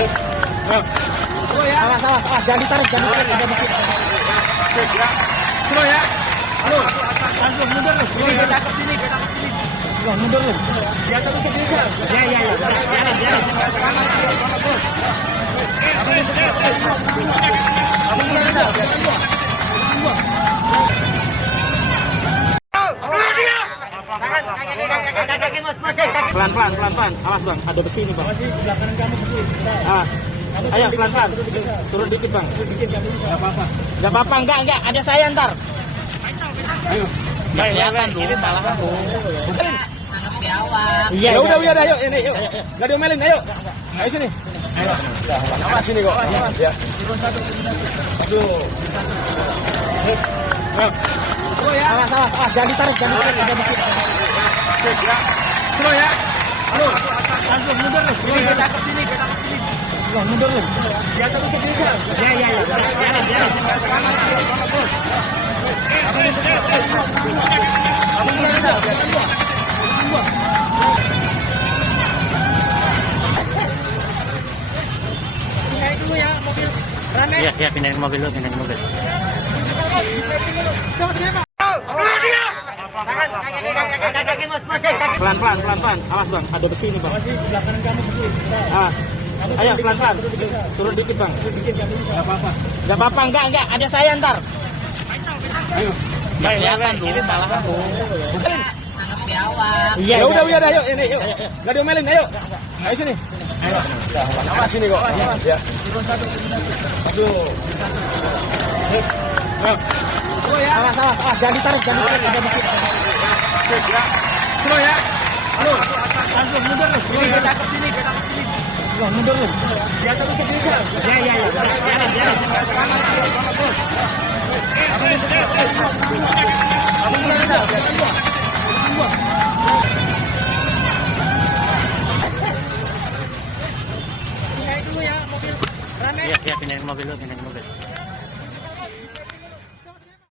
Slow ya. Awas, jangan ditarik, ada bukit. Slow ya. Halo, langsung mundur lu. Kita ke sini. Loh, mundur lu. Dia terus ke sini. Ya. Pelan-pelan. Awas bang, ada besi ini bang. Masih sebelah kanan kamu besi. Ayo pelan-pelan. Turun dikit bang. Gak apa-apa, enggak. Ada saya ntar. Ayo. Nggak kelihatan tuh. Ini salah aku. Iya. Ya udah, ayo. Ini yuk. Gak diomelin, ayo. Ayo sini. Ayo. Nah, sini kok. Ya. Turun satu. Aduh. Slow ya. Awas, jangan ditarik, ada bukit. Slow ya. Halo, langsung mundur lu. Kita ke sini. Loh, mundur lu. Dia terus ke sini. Ya. Naik dulu ya mobil. Rame. Iya, pindahin mobil lu, Pelan-pelan. Awas bang, ada besi ini bang. Masih sebelah kanan kamu besi. Ayo pelan-pelan. Turun dikit bang. Gak apa-apa, enggak. Ada saya ntar. Ayo. Nggak kelihatan tuh. Ini salah aku. Iya. Ya udah, ayo. Ini yuk. Gak diomelin, ayo. Ayo sini. Ayo. Nah, sini kok. Ya. Turun satu. Aduh. Slow ya. Awas, jangan ditarik, ada bukit. Slow ya. Halo, langsung mundur lu. Kita ke sini. Loh, mundur lu. Dia terus ke sini. Ya. Naik dulu ya mobil. Rame. Iya, pindahin mobil lu,